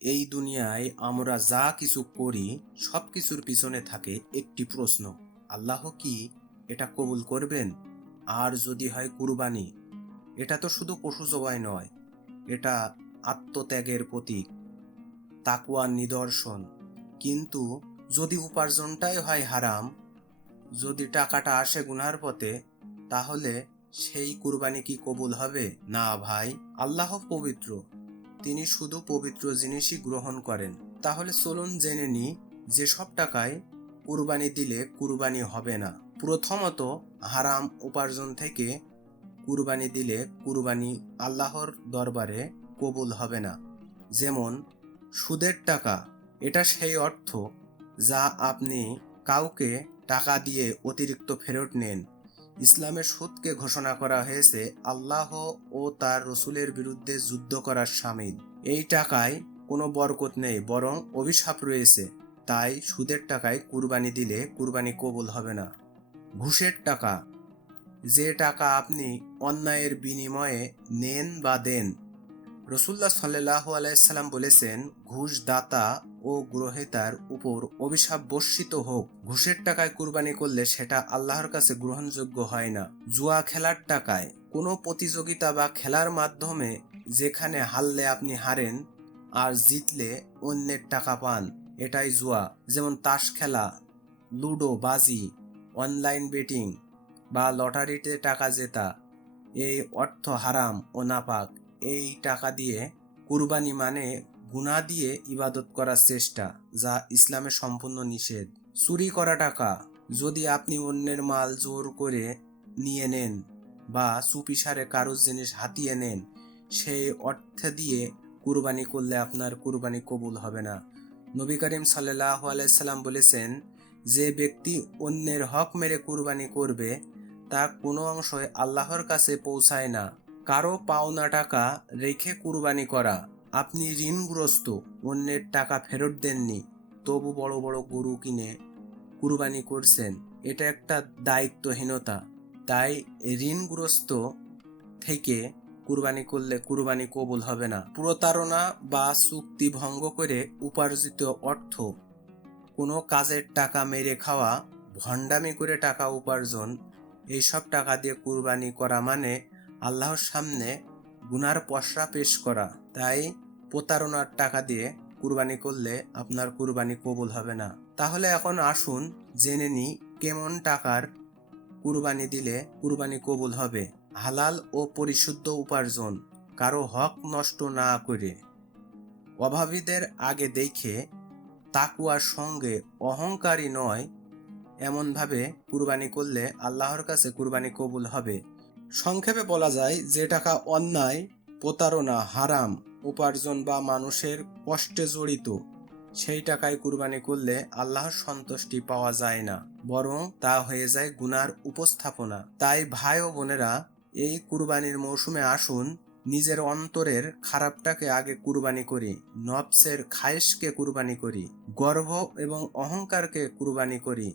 এই দুনিয়ায় আমরা যা কিছু করি সব কিছুর পিছনে থাকে একটি প্রশ্ন, আল্লাহ কি এটা কবুল করবেন? আর যদি হয় কুরবানি, এটা তো শুধু পশু জবাই নয়, এটা আত্মত্যাগের প্রতীক, তাকওয়ার নিদর্শন। কিন্তু যদি উপার্জনটাই হয় হারাম, যদি টাকাটা আসে গুনার পথে, তাহলে সেই কুরবানি কি কবুল হবে? না ভাই, আল্লাহ পবিত্র, তিনি শুধু পবিত্র জিনিসই গ্রহণ করেন। তাহলে চলুন জেনে নিই যেসব টাকায় কুরবানি দিলে কুরবানি হবে না। প্রথমত, হারাম উপার্জন থেকে কুরবানি দিলে কুরবানি আল্লাহর দরবারে কবুল হবে না। যেমন সুদের টাকা, এটা সেই অর্থ যা আপনি কাউকে টাকা দিয়ে অতিরিক্ত ফেরত নেন। ইসলামে সুদকে ঘোষণা করা হয়েছে আল্লাহ ও তার রসুলের বিরুদ্ধে যুদ্ধ করার শামিল। এই টাকায় কোনো বরকত নেই, বরং অভিশাপ রয়েছে। তাই সুদের টাকায় কুরবানি দিলে কুরবানি কবুল হবে না। ঘুষের টাকা, যে টাকা আপনি অন্যায়ের বিনিময়ে নেন বা দেন, রসুল্লাহ সাল্লাল্লাহু আলাইহি সাল্লাম বলেছেন, ঘুষ দাতা ও গ্রহীতার উপর অভিশাপ বর্ষিত হোক। ঘুষের টাকায় কুরবানি করলে সেটা আল্লাহর কাছে গ্রহণযোগ্য হয় না। জুয়া খেলার টাকায়, কোনো প্রতিযোগিতা বা খেলার মাধ্যমে যেখানে হারলে আপনি হারেন আর জিতলে অন্যের টাকা পান, এটাই জুয়া। যেমন তাস খেলা, লুডো, বাজি, অনলাইন বেটিং বা লটারিতে টাকা জেতা, এই অর্থ হারাম ও নাপাক। এই টাকা দিয়ে কুরবানি মানে গুনাহ দিয়ে ইবাদত করার চেষ্টা, যা ইসলামে সম্পূর্ণ নিষেধ। চুরি করা টাকা, যদি আপনি অন্যের মাল জোর করে নিয়ে নেন বা চুপিসারে কারোর জিনিস হাতিয়ে নেন, সেই অর্থ দিয়ে কুরবানি করলে আপনার কুরবানি কবুল হবে না। নবী করিম সাল্লাল্লাহু আলাইহি সাল্লাম বলেছেন, যে ব্যক্তি অন্যের হক মেরে কুরবানি করবে তার কোনো অংশই আল্লাহর কাছে পৌঁছায় না। কারো পাওনা টাকা রেখে কুরবানি করা, আপনি ঋণগ্রস্ত, অন্যের টাকা ফেরত দেননি, তবু বড় বড় গরু কিনে কুরবানি করছেন, এটা একটা দায়িত্বহীনতা। তাই ঋণগ্রস্ত থেকে কুরবানি করলে কুরবানি কবুল হবে না। প্রতারণা বা চুক্তি ভঙ্গ করে উপার্জিত অর্থ, কোনো কাজের টাকা মেরে খাওয়া, ভণ্ডামি করে টাকা উপার্জন, এইসব টাকা দিয়ে কুরবানি করা মানে আল্লাহর সামনে গুনার পসরা পেশ করা। তাই প্রতারণার টাকা দিয়ে কুরবানি করলে আপনার কুরবানি কবুল হবে না। তাহলে এখন আসুন জেনে নিই কেমন টাকার কুরবানি দিলে কুরবানি কবুল হবে। হালাল ও পরিশুদ্ধ উপার্জন, কারো হক নষ্ট না করে, অভাবীদের আগে দেখে, তাকওয়ার সঙ্গে, অহংকারী নয়, এমনভাবে কুরবানি করলে আল্লাহর কাছে কুরবানি কবুল হবে। সংক্ষেপে বলা যায়, যে টাকা অন্যায়, প্রতারণা, হারাম উপার্জন বা মানুষের কষ্টে জড়িত, সেই টাকায় কুরবানি করলে আল্লাহর সন্তুষ্টি পাওয়া যায় না, বরং তা হয়ে যায় গুনার উপস্থাপনা। তাই ভাই ও বোনেরা, এই কুরবানির মৌসুমে আসুন নিজের অন্তরের খারাপটাকে আগে কুরবানি করি, নফসের খায়েশকে কুরবানি করি, গর্ব এবং অহংকারকে কুরবানি করি।